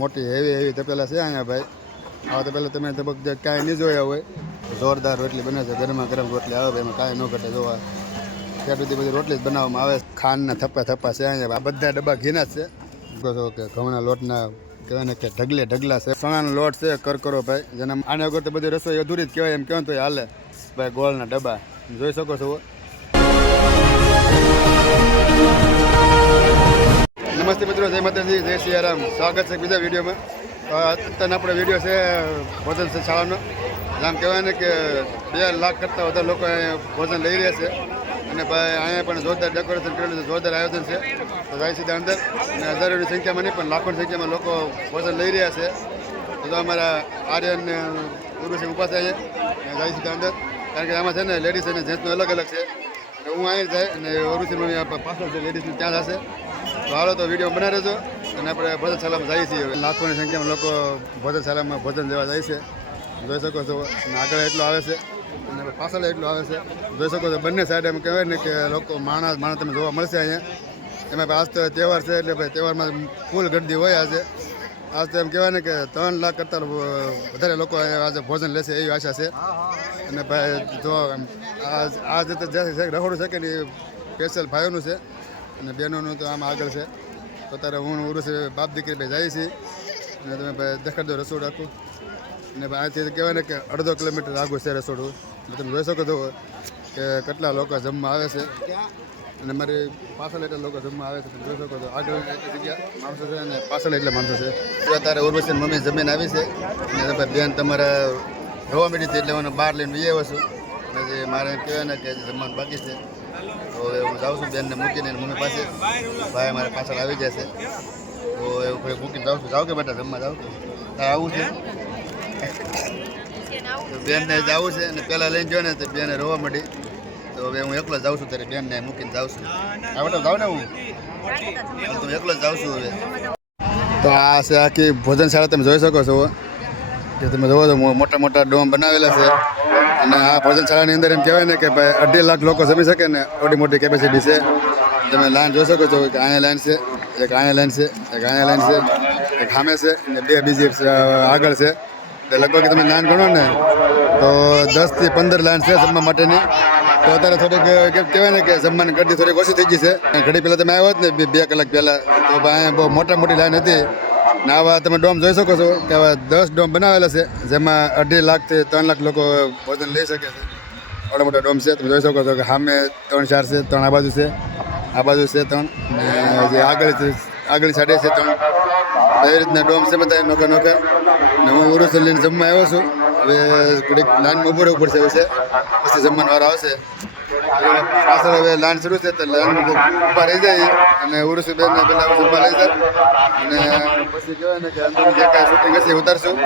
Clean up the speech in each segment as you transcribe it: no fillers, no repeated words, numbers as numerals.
મોટી હેવી તપેલા છે અહીંયા ભાઈ. આવા તપેલા તમે લગભગ કાંઈ નહીં જોયા હોય. જોરદાર રોટલી બને છે, ગરમા ગરમ રોટલી આવે ભાઈ, એમાં કાંઈ ન ઘટે. જોવા ત્યાં સુધી બધી રોટલી જ બનાવવામાં આવે. ખાંડના થપ્પા છે અહીંયા. આ બધા ડબ્બા ઘીના જ છે. કહો કે ઘઉંના લોટના કહેવાય ને કે ઢગલા છે. ચણાનો લોટ છે કરકરો ભાઈ, જેના આને વગર તો બધી રસોઈ અધૂરી જ કહેવાય એમ કહેવાય તો હાલે ભાઈ. ગોળના ડબ્બા જોઈ શકો છો. નમસ્તે મિત્રો, જય માતાજી, જય સિયારામ. સ્વાગત છે બીજા વિડીયોમાં. અત્યારનો આપણો વિડીયો છે ભોજન શાળાનો. આમ કહેવાય ને કે 2 લાખ કરતાં વધારે લોકો ભોજન લઈ રહ્યા છે. અને ભાઈ અહીંયા પણ જોરદાર ડેકોરેશન કરેલું છે, જોરદાર આયોજન છે. તો જાય સીધા અંદર અને હજારોની સંખ્યામાં નહીં પણ લાખોની સંખ્યામાં લોકો ભોજન લઈ રહ્યા છે. તો અમારા આર્યન પુરુષ ઊભા છે અહીંયા, જાય સીધા અંદર. કારણ કે આમાં છે ને લેડીઝ અને જેન્ટ્સનું અલગ અલગ છે. હું અહીં જાય અને ઓરુસી મમ્મી પાછળ છે લેડીઝનું ત્યાં જશે. તો હાલો તો વિડીયો બનાવી રહેજો. અને આપણે ભોજનશાળામાં જઈએ છીએ. લાખોની સંખ્યામાં લોકો ભોજનશાળામાં ભોજન લેવા જાય છે, જોઈ શકો છો. અને આગળ એટલું આવે છે અને પાછળ એટલું આવે છે, જોઈ શકો છો. બંને સાઈડ એમ કહેવાય ને કે લોકો માણસ તમે જોવા મળશે અહીંયા. એમાં આજ તો તહેવાર છે એટલે ભાઈ તહેવારમાં ફૂલ ગરદી હોય આજે. આજ તો એમ કહેવાય ને કે 3 લાખ કરતાં વધારે લોકો આજે ભોજન લેશે એવી આશા છે. અને ભાઈ જો આ જે રખોડું છે કે નહીં સ્પેશિયલ ભાઈઓનું છે અને બહેનોનું તો આમ આગળ છે. તો અત્યારે હું ઉરુસ બાપ દીકરી ભાઈ જાય છે. અને તમે ભાઈ દેખાડ દો રસોડું આખું. અને ભાઈ અહીંથી કહેવાય ને કે 1.5 કિલોમીટર આગળ છે રસોડું. તમે જોઈ શકો છો કે કેટલા લોકો જમવા આવે છે. અને મારી પાછળ એટલા લોકો જમવા આવે છે, તમે જોઈ શકો છો. આગળ એટલી જગ્યા માણસો છે અને પાછળ એટલા માણસો છે. તો અત્યારે ઉર્વશી મમ્મી જમીન આવી છે. અને ભાઈ બેન તમારા રવા મીડી હતી એટલે મને બહાર લઈને લઈ આવ્યો છું. અને જે મારે કહેવાય ને કે જમવાનું બાકી છે. તો હું જાઉં છું બેનને મૂકીને મમ્મી પાસે. ભાઈ મારે પાછળ આવી જાય છે. તો એવું થોડીક મૂકીને જાઉં છું. જાઉં કે બેટા જમવા જાઉં? આવું છે બેનને જવું છે. અને પહેલાં લઈને ગયો ને તો બેને રોવા મળી. તો હવે હું એકલો જાઉં છું, ત્યારે બેનને મૂકીને જાઉં છું. આ બેટા જાઉં ને હું તો એકલો જ જાઉં છું હવે. તો આ છે આખી ભોજનશાળા, તમે જોઈ શકો છો. કે તમે જોવો તો મોટા મોટા ડોમ બનાવેલા છે. અને આ ભોજનશાળાની અંદર એમ કહેવાય ને કે ભાઈ 2.5 લાખ લોકો જમી શકે ને ઓડી મોટી કેપેસિટી છે. તમે લાઈન જોઈ શકો છો કે અહીંયા લાઈન છે, એક અહીંયા લાઈન છે, એક અહીંયા લાઈન છે, એક સામે છે અને 2 બીજી આગળ છે. એટલે લગભગ તમે લાઈન ગણો ને તો 10 થી 15 લાઈન છે જમવા માટેની. તો અત્યારે થોડીક કેમ કહેવાય ને કે જમવાની ગળદી થોડીક ઓછી થઈ ગઈ છે. ઘડી પહેલાં તમે આવ્યા હોત ને 2 કલાક પહેલાં તો અહીંયા બહુ મોટી લાઈન હતી. ને આવા તમે ડોમ જોઈ શકો છો કે આવા 10 ડોમ બનાવેલા છે, જેમાં 2.5 લાખથી 3 લાખ લોકો ભોજન લઈ શકે છે. આવડા મોટા ડોમ છે, તમે જોઈ શકો છો કે સામે 3-4 છે, 3 આ બાજુ છે, આ બાજુ છે 3, ને જે આગળ સાઈડે છે 3. એવી રીતના ડોમ છે બધા નોખા. ને હું ઉરુસ લઈને જમવા આવ્યો છું. હવે થોડીક લાઈનમાં ઊભું રહેવું પડશે એવું છે, પછી જમવાનો વારો આવશે. પાછળ હવે લાઈન શરૂ છે તો લાઈનમાં ઊભા રહી જાય અને ઉરુસી બેનને પહેલાં જમવા લઈ જાય. અને પછી કહેવાય ને કે અંદર જે કાંઈ શૂટિંગ હશે ઉતારશું.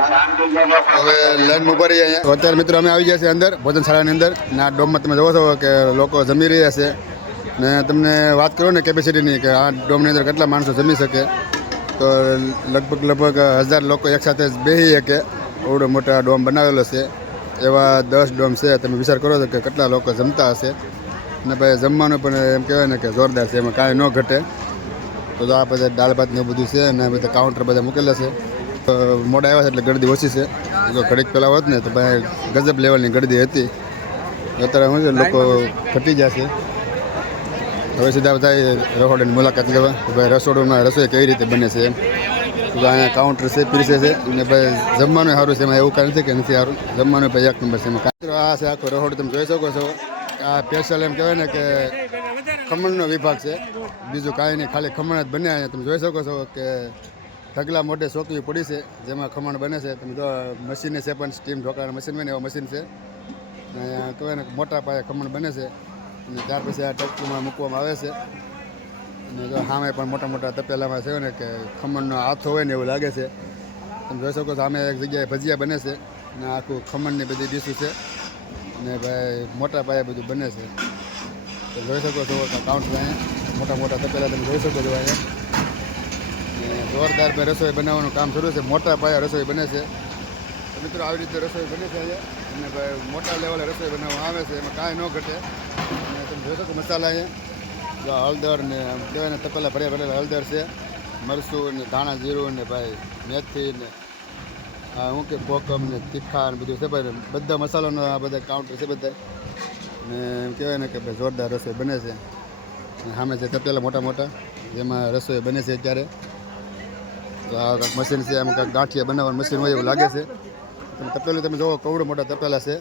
હવે લાઈનમાં ઊભા રહીએ અહીંયા. તો અત્યારે મિત્રો અમે આવી ગયા છીએ અંદર ભોજનશાળાની અંદર. અને આ ડોમમાં તમે જોવો છો કે લોકો જમી રહ્યા છે. ને તમને વાત કરું ને કેપેસિટીની કે આ ડોમની અંદર કેટલા માણસો જમી શકે, તો લગભગ 1000 લોકો એકસાથે જ બેસી શકે. એવડો મોટા ડોમ બનાવેલો છે. એવા 10 ડોમ છે. તમે વિચાર કરો છો કે કેટલા લોકો જમતા હશે. અને ભાઈ જમવાનું પણ એમ કહેવાય ને કે જોરદાર છે, એમાં કાંઈ ન ઘટે. તો આ બધા દાળ ભાત ને બધું છે અને બધા કાઉન્ટર બધા મૂકેલા છે. મોડા આવ્યા છે એટલે ગરદી ઓછી છે. જો ઘડીક પહેલાં હોત ને તો ભાઈ ગજબ લેવલની ગરદી હતી. અત્યારે શું છે લોકો ઘટી જશે. હવે સીધા બધા રસોડાની મુલાકાત લેવા કે ભાઈ રસોડુંમાં રસોઈ કેવી રીતે બને છે એમ. તો અહીંયા કાઉન્ટર છે, પીરસે છે. અને ભાઈ જમવાનું સારું છે, એમાં એવું કાંઈ નથી કે નથી સારું. જમવાનું ભાઈ 1 નંબર છે એમાં. આ છે આખો રસોડું, તમે જોઈ શકો છો. આ સ્પેશિયલ એમ કહેવાય ને કે ખમણનો વિભાગ છે, બીજું કાંઈ નહીં, ખાલી ખમણ જ બને. અહીંયા તમે જોઈ શકો છો કે ઢગલા મોટે ચોકીઓ પડી છે જેમાં ખમણ બને છે. તમે જો મશીને છે પણ સ્ટીમ ઢોકળાનું મશીન હોય ને એવા મશીન છે. અહીંયા કહેવાય ને મોટા પાયે ખમણ બને છે. અને ત્યાર પછી આ ટપકુમાં મૂકવામાં આવે છે. અને જો સામે પણ મોટા તપેલામાં છે ને કે ખમણનો હાથો હોય ને એવું લાગે છે. તમે જોઈ શકો છો સામે એક જગ્યાએ ભજીયા બને છે. અને આખું ખમણની બધી ડીશો છે. અને ભાઈ મોટા પાયે બધું બને છે. તો જોઈ શકો છો કાઉન્ટર અહીંયા મોટા તપેલા તમે જોઈ શકો છો અહીંયા. જોરદાર ભાઈ રસોઈ બનાવવાનું કામ શરૂ છે. મોટા પાયે રસોઈ બને છે. તો મિત્રો આવી રીતે રસોઈ બને છે અહીંયા. અને ભાઈ મોટા લેવલે રસોઈ બનાવવામાં આવે છે, એમાં કાંઈ ન ઘટે. અને તમે જોઈ શકો મસાલા અહીંયા જો હળદર ને કહેવાય ને તપેલા ભરેલા હળદર છે, મરચું ને ધાણા જીરું ને ભાઈ મેથી ને શું કે કોકમ ને તીખા ને બધું છે ભાઈ બધા મસાલાનો આ બધા કાઉન્ટર છે બધા ને એમ કહેવાય ને કે ભાઈ જોરદાર રસોઈ બને છે સામે છે તપેલા મોટા મોટા જેમાં રસોઈ બને છે અત્યારે તો આ કાંઈક મશીન છે એમાં કાંઈક ગાંઠિયા બનાવવાનું મશીન હોય એવું લાગે છે તમે તપેલું તમે જોવો કવડું મોટા તપેલા છે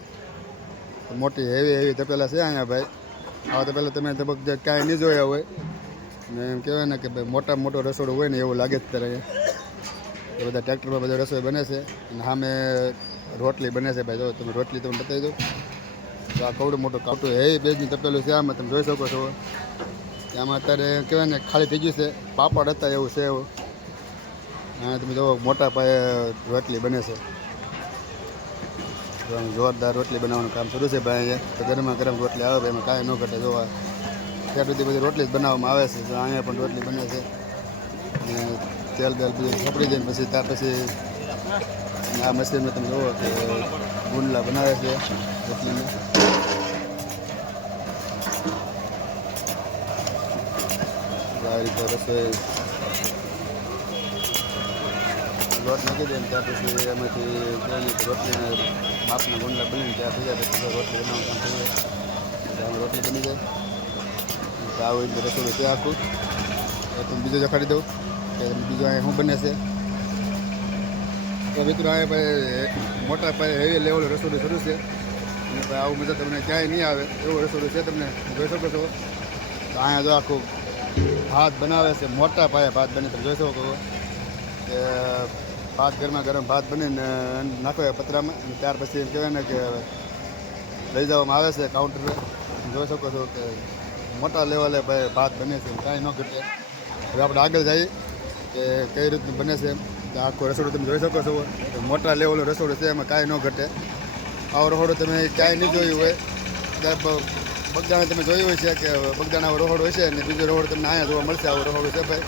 મોટી હેવી તપેલા છે અહીંયા ભાઈ આવા તપેલા તમે લગભગ ક્યાંય નહીં જોયા હોય ને એમ કહેવાય ને કે ભાઈ મોટામાં મોટો રસોડું હોય ને એવું લાગે જ ત્યારે એ બધા ટ્રેક્ટરમાં બધા રસોઈ બને છે અને સામે રોટલી બને છે ભાઈ જો તમે રોટલી તમને બતાવી દો તો આ કવડું મોટું કાંટું હેવી પેજનું તપેલું છે આમાં તમે જોઈ શકો છો આમાં અત્યારે કહેવાય ને ખાલી થઈ ગયું છે પાપડ હતા એવું છે એવું અને તમે જુઓ મોટા પાયે રોટલી બને છે જોરદાર રોટલી બનાવવાનું કામ શરૂ છે ભાઈ અહીંયા તો ગરમા ગરમ રોટલી આવે એમાં કાંઈ ન ઘટે જોવા ત્યાં સુધી બધી રોટલી જ બનાવવામાં આવે છે તો અહીંયા પણ રોટલી બને છે અને તેલ બેલ બધું સપડી જાય પછી ત્યાર પછી આ મશીનમાં તમે જુઓ કે ગુંડલા બનાવે છે રોટલીને આ રીતે રસોઈ લોટ નાખી દે ને ત્યાર પછી એમાંથી રોટલીને માપના ગુંડલા બનીને ત્યાં થઈ જાય પછી રોટલી બનાવવાનું કામ થઈ જાય રોટલી બની જાય તો આવું રીતે રસોઈ ત્યાં આખું તમે બીજું દેખાડી દઉં કે બીજું અહીંયા શું બને છે તો મિત્રો અહીંયા ભાઈ મોટા પાયે હેવી લેવલ રસોડું શરૂ છે અને ભાઈ આવું મજા તમને ક્યાંય નહીં આવે એવું રસોડું છે તમને જોઈ શકો છો તો અહીંયા જો આખું ભાત બનાવે છે મોટા પાયે ભાત બને તમે જોઈ શકો કે ભાત ગરમ ભાત બનીને નાખો પતરામાં અને ત્યાર પછી એમ કહેવાય ને કે લઈ જવામાં આવે છે કાઉન્ટર જોઈ શકો છો કે મોટા લેવલે ભાઈ ભાત બને છે કાંઈ ન ઘટે હવે આપણે આગળ જઈએ કે કઈ રીતનું બને છે તો આખું રસોડું તમે જોઈ શકો છો મોટા લેવલનું રસોડું છે એમાં કાંઈ ન ઘટે આવો રસોડું તમે ક્યાંય નહીં જોયું હોય ત્યાં બગદાણા તમે જોયું હોય છે કે બગદાણા રહોડો હોય છે અને બીજો રહોડો તમને અહીંયા જોવા મળશે આવો રહોડો છે ભાઈ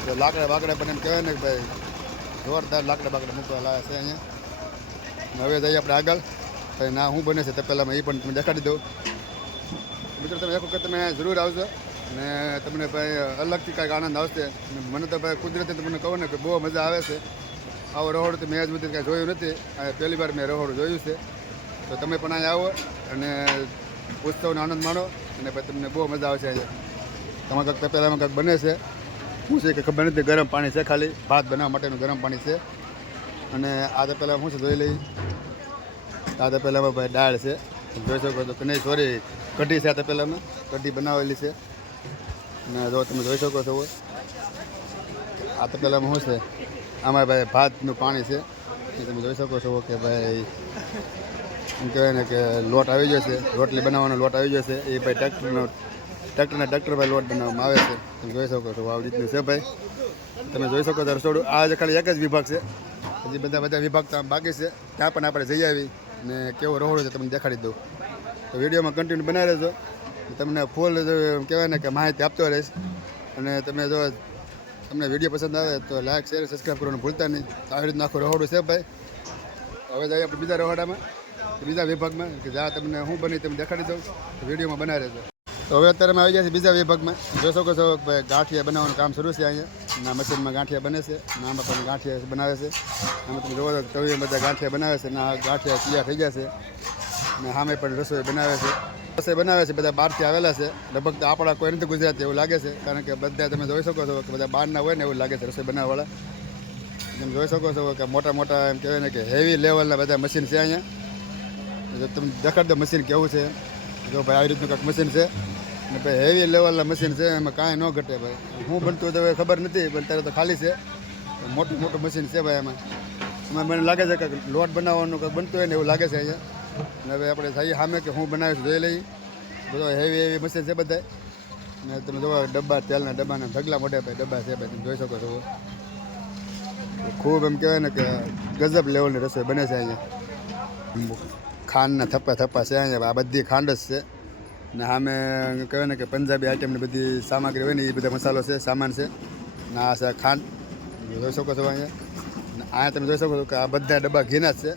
તો લાકડા બાકડા પણ એમ કહેવાય ને કે ભાઈ જોરદાર લાકડા બાકડા મૂકવા લાવે છે અહીંયા હવે જઈએ આપણે આગળ ભાઈ ના શું બને છે તપેલામાં એ પણ તમે દેખાડી દઉં મિત્રો તમે એક વખત તમે જરૂર આવજો અને તમને ભાઈ અલગથી કાંઈક આનંદ આવશે મને તો ભાઈ કુદરતી તમને કહું ને કે બહુ મજા આવે છે આવો રહોડું તો મેં આજ સુધી કાંઈ જોયું નથી પહેલી વાર મેં રહોડું જોયું છે તો તમે પણ અહીંયા આવો અને ઉત્સવનો આનંદ માણો અને પછી તમને બહુ મજા આવશે અહીંયા તમારે કાંઈક તપેલામાં કાંઈક બને છે શું છે કે ખબર નથી ગરમ પાણી છે ખાલી ભાત બનાવવા માટેનું ગરમ પાણી છે અને આ તપેલામાં શું છે જોઈ લઈ આ તપેલામાં ભાઈ દાળ છે જોઈ શકો તો નહીં સોરી કઢી છે આ તપેલામાં કઢી બનાવેલી છે અને જો તમે જોઈ શકો છો આ તપેલામાં શું છે આમાં ભાઈ ભાતનું પાણી છે એ તમે જોઈ શકો છો કે ભાઈ એમ કહેવાય ને કે લોટ આવી જશે રોટલી બનાવવાનો લોટ આવી જશે એ ભાઈ ટ્રેક્ટર ભાઈ લોટ બનાવવામાં આવે છે તમે જોઈ શકો છો આવી રીતનું છે ભાઈ તમે જોઈ શકો છો રસોડું આ ખાલી એક જ વિભાગ છે હજી બધા વિભાગ તો બાકી છે ત્યાં પણ આપણે જઈ આવી ને કેવો રહોડો છે તમને દેખાડી દઉં તો વિડીયોમાં કન્ટિન્યુ બનાવી રહેજો તમને ફૂલ કહેવાય ને કે માહિતી આપતો રહીશ અને તમે જો તમને વિડીયો પસંદ આવે તો લાઈક શેર સબસ્ક્રાઈબ કરવાનું ભૂલતા નહીં તો આવી રીતનું આખું રહોડું છે ભાઈ હવે જઈએ આપણે બીજા રહોડામાં બીજા વિભાગમાં કે જ્યાં તમને હું બની તમે દેખાડી દઉં તો વિડીયોમાં બનાવી રહેજો તો હવે અત્યારે અમે આવી ગયા છીએ બીજા વિભાગમાં જોઈ શકો છો ભાઈ ગાંઠિયા બનાવવાનું કામ શરૂ છે અહીંયા ના મશીનમાં ગાંઠિયા બને છે આમાં પણ ગાંઠિયા બનાવે છે આમાં તમે જોવો તો તવીમાં બધા ગાંઠિયા બનાવે છે ના ગાંઠિયા તૈયાર થઈ ગયા છે અને સામે પણ રસોઈ બનાવે છે બધા બહારથી આવેલા છે લગભગ તો આપણા કોઈ નથી ગુજરાતી એવું લાગે છે કારણ કે બધા તમે જોઈ શકો છો કે બધા બહારના હોય ને એવું લાગે છે રસોઈ બનાવવાવાળા તમે જોઈ શકો છો કે મોટા એમ કહેવાય ને કે હેવી લેવલના બધા મશીન છે અહીંયા તમે દેખાડ દો મશીન કેવું છે જો ભાઈ આવી રીતનું કાંઈક મશીન છે ને ભાઈ હેવી લેવલના મશીન છે એમાં કાંઈ ન ઘટે ભાઈ હું બનતું તો ખબર નથી પણ ત્યારે તો ખાલી છે મોટું મશીન છે ભાઈ એમાં મને લાગે છે કે લોટ બનાવવાનું કંઈક બનતું હોય ને એવું લાગે છે અહીંયા અને હવે આપણે જઈએ સામે કે હું બનાવીશ જોઈ લઈ બધો હેવી મશીન છે બધા ને તમે જોવો ડબ્બા તેલના ડબ્બાના ઢગલા મોટા ભાઈ ડબ્બા છે ભાઈ તમે જોઈ શકો છો ખૂબ એમ કહેવાય ને કે ગજબ લેવલની રસોઈ બને છે અહીંયા ખાંડના થપ્પા છે અહીંયા આ બધી ખાંડ જ છે ને સામે કહેવાય ને કે પંજાબી આઈટમની બધી સામગ્રી હોય ને એ બધા મસાલો છે સામાન છે ને આ છે ખાંડ જોઈ શકો છો અહીંયા તમે જોઈ શકો છો કે આ બધા ડબ્બા ઘીના જ છે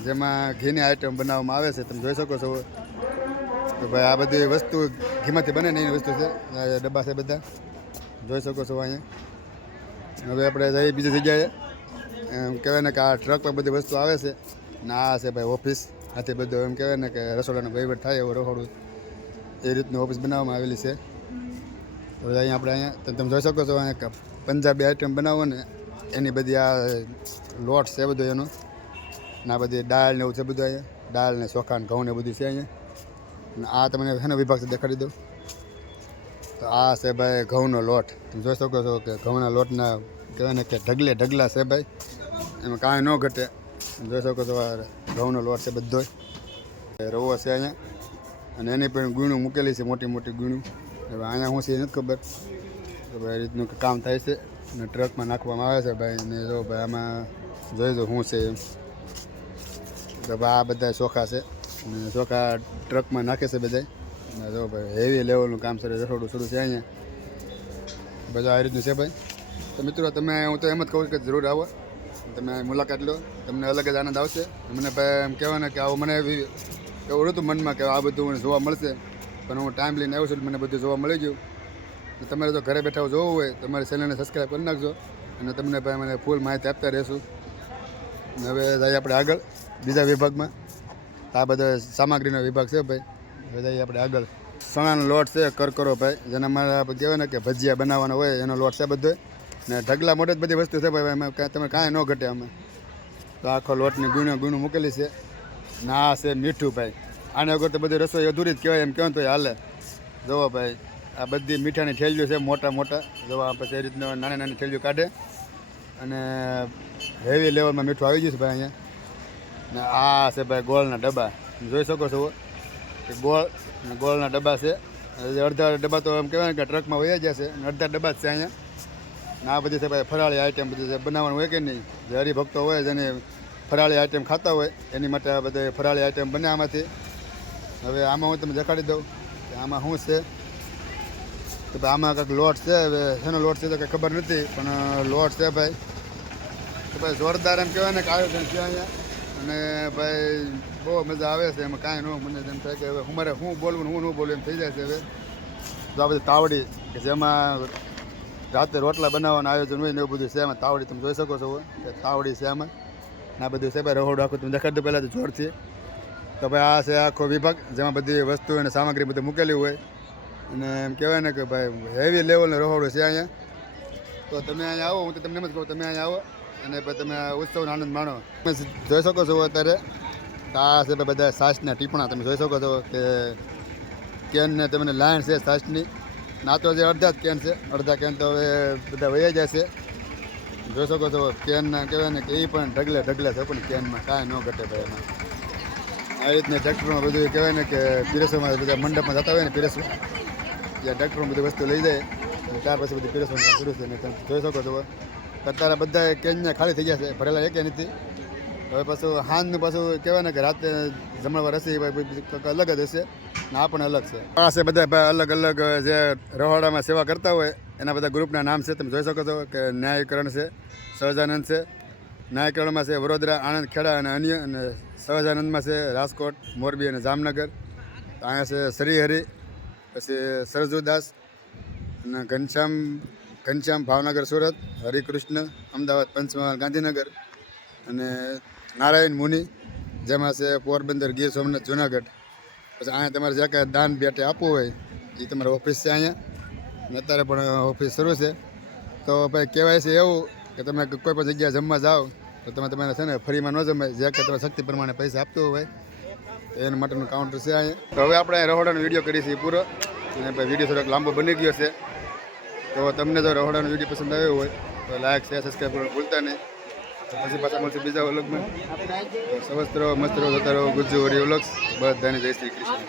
જેમાં ઘીની આઈટમ બનાવવામાં આવે છે તમે જોઈ શકો છો કે ભાઈ આ બધી વસ્તુ ઘીમાંથી બને ને એની વસ્તુ છે ડબ્બા છે બધા જોઈ શકો છો અહીંયા હવે આપણે જઈએ બીજી જગ્યાએ. એમ કહેવાય ને કે આ ટ્રકમાં બધી વસ્તુ આવે છે ને આ છે ભાઈ ઓફિસ. આથી બધું એમ કહેવાય ને કે રસોડાનો વહીવટ થાય એવું રસોડું એ રીતનું ઓફિસ બનાવવામાં આવેલી છે. હવે અહીંયા તમે જોઈ શકો છો અહીંયા પંજાબી આઈટમ બનાવો ને એની બધી આ લોટ છે બધું એનું ને આ બધી દાળ ને એવું છે બધું અહીંયા દાળ ને ચોખા ને ઘઉં ને બધું છે અહીંયા. અને આ તમને એનો વિભાગ દેખાડી દઉં તો આ છે ભાઈ ઘઉંનો લોટ. તમે જોઈ શકો છો કે ઘઉંના લોટના કહેવાય ને કે ઢગલા છે ભાઈ, એમાં કાંઈ ન ઘટે. જોઈ શકો છો આ ઘઉંનો લોટ છે બધો રવો છે અહીંયા અને એની પણ ગુણું મૂકેલી છે મોટી મોટી ગુણું. હવે અહીંયા શું છે એ નથી ખબર. તો ભાઈ રીતનું કામ થાય છે અને ટ્રકમાં નાખવામાં આવે છે ભાઈ. અને જો ભાઈ આમાં જોઈ દો શું છે એમ. તો ભાઈ આ બધા ચોખા છે અને ચોખા ટ્રકમાં નાખે છે બધા. અને જો ભાઈ હેવી લેવલનું કામ છે, રસોડું શરૂ છે અહીંયા બધું આ રીતનું છે ભાઈ. તો મિત્રો તમે હું તો એમ જ કહું કે જરૂર આવો, તમે મુલાકાત લો, તમને અલગ જ આનંદ આવશે. મને ભાઈ એમ કહેવાય ને કે આવું મને એવું હતું મનમાં કે આ બધું મને જોવા મળશે, પણ હું ટાઈમ લઈને આવ્યો છું મને બધું જોવા મળી ગયું. તમારે જો ઘરે બેઠા જોવું હોય તમારી ચેનલને સબસ્ક્રાઈબ કરી નાખજો અને તમને ભાઈ મને ફૂલ માહિતી આપતા રહેશું. હવે જઈએ આપણે આગળ બીજા વિભાગમાં. આ બધો સામગ્રીનો વિભાગ છે ભાઈ. હવે જઈએ આપણે આગળ. ચણાનો લોટ છે કરકરો ભાઈ, જેના મારે આપણે કહેવાય ને કે ભજીયા બનાવવાનો હોય એનો લોટ છે બધો. ને ઢગલા મોટે જ બધી વસ્તુ છે ભાઈ, એમાં તમે કાંઈ ન ઘટે અમે. તો આખો લોટની ગુણું મૂકેલી છે. ના છે મીઠું ભાઈ, આને વગર તો બધી રસોઈ અધૂરી જ કહેવાય એમ કહેવાય તો હાલે. જુઓ ભાઈ આ બધી મીઠાની થેલીઓ છે મોટા જોવા પછી એ રીતના નાની થેલીઓ કાઢે અને હેવી લેવલમાં મીઠું આવી ગયું છે ભાઈ અહીંયા. ને આ છે ભાઈ ગોળના ડબ્બા, જોઈ શકો છો કે ગોળના ડબ્બા છે. અડધા ડબ્બા તો એમ કહેવાય કે ટ્રકમાં વહી જશે અને અડધા ડબ્બા જ છે અહીંયા. ને આ બધી છે ભાઈ ફરાળી આઈટમ બધી છે બનાવવાનું હોય કે નહીં, જે હરિભક્તો હોય જેને ફરાળી આઈટમ ખાતા હોય એની માટે આ બધા ફરાળી આઈટમ બને આમાંથી. હવે આમાં હું તમને દેખાડી દઉં કે આમાં શું છે. તો ભાઈ આમાં કંઈક લોટ છે, હવે શેનો લોટ છે તો કંઈ ખબર નથી, પણ લોટ છે ભાઈ. તો ભાઈ જોરદાર એમ કહેવાય ને કે આયોજન છે અહીંયા. અને ભાઈ બહુ મજા આવે છે એમાં, કાંઈ ન મને એમ થાય કે હવે મારે શું બોલવું હું ન બોલવું એમ થઈ જાય છે. હવે તો આ બધી તાવડી કે જેમાં રાતે રોટલા બનાવવાનું આયોજન હોય ને એવું બધું છે એમાં. તાવડી તમે જોઈ શકો છો કે તાવડી છે આમાં. આ બધું છે ભાઈ રહોડું આખું તમે દેખાડી દો પહેલાં તો જોરથી. તો ભાઈ આ છે આખો વિભાગ જેમાં બધી વસ્તુ અને સામગ્રી બધી મૂકેલી હોય. અને એમ કહેવાય ને કે ભાઈ હેવી લેવલનો રહોડો છે અહીંયા. તો તમે અહીંયા આવો, હું તો તમને એમ જ કહું તમે અહીંયા આવો અને પછી તમે ઉત્સવનો આનંદ માણો. તમે જોઈ શકો છો અત્યારે આ છે બધા છાશના ટીપણા તમે જોઈ શકો છો કે કેનને તમને લાઈન છે છાશની. ના તો જે અડધા જ કેન છે, અડધા કેન તો હવે બધા વહી જાય છે. જોઈ શકો છો કેનના કહેવાય ને કે એ પણ ઢગલે છે પણ કેનમાં કાંઈ ન ઘટે ભાઈ એમાં. આ રીતના ટ્રેક્ટરમાં બધું કહેવાય ને કે પીરસવામાં બધા મંડપમાં જતા હોય ને પીરસવા, જ્યાં ટ્રેક્ટરમાં બધી વસ્તુ લઈ જાય અને ત્યાર પછી બધી પીરસવાનું કામ શરૂ છે. ને તમે જોઈ શકો છો અત્યારે બધા કેનને ખાલી થઈ ગયા છે, ભરેલા એકે નથી. હવે પાછું હાંજનું પાછું કહેવાય ને કે રાતે જમણવાર હશે કંઈક અલગ જ હશે ને આ પણ અલગ છે. આ છે બધા અલગ જે રહોડામાં સેવા કરતા હોય એના બધા ગ્રુપના નામ છે. તમે જોઈ શકો છો કે ન્યાયકરણ છે, સહજાનંદ છે, ન્યાયકરણમાં છે વડોદરા, આણંદ, ખેડા અને અન્ય, અને સહજાનંદમાં છે રાજકોટ, મોરબી અને જામનગર. અહીંયા છે શ્રીહરિ, પછી સરજુદાસ અને ઘનશ્યામ ભાવનગર સુરત, હરિકૃષ્ણ અમદાવાદ, પંચમહાલ ગાંધીનગર અને નારાયણ મુનિ જેમાં છે પોરબંદર, ગીર સોમનાથ, જુનાગઢ. પછી અહીંયા તમારે જે કાંઈ દાન ભેટે આપવું હોય એ તમારી ઓફિસ છે અહીંયા. અને અત્યારે પણ ઓફિસ શરૂ છે. તો ભાઈ કહેવાય છે એવું કે તમે કોઈ પણ જગ્યાએ જમવા જાઓ તો તમારે છે ને ફરીમાં ન જમાય, જે કે તમે શક્તિ પ્રમાણે પૈસા આપતો હોય એના માટેનું કાઉન્ટર છે અહીંયા. તો હવે આપણે રહોડાનો વિડીયો કરીએ છીએ પૂરો, અને ભાઈ વિડીયો થોડોક લાંબો બની ગયો છે. તો તમને જો રહોડાનો વિડીયો પસંદ આવ્યો હોય તો લાઈક શેર સબસ્ક્રાઈબ કરવાનું ભૂલતા નહીં. પછી પાછા મળશે બીજા વ્લોગમાં. સમસ્ત રહો, મસ્ત રહો, જોતા રહો ગુજ્જુ ઓડિયો વ્લોગ્સ. બધાને જય શ્રી કૃષ્ણ.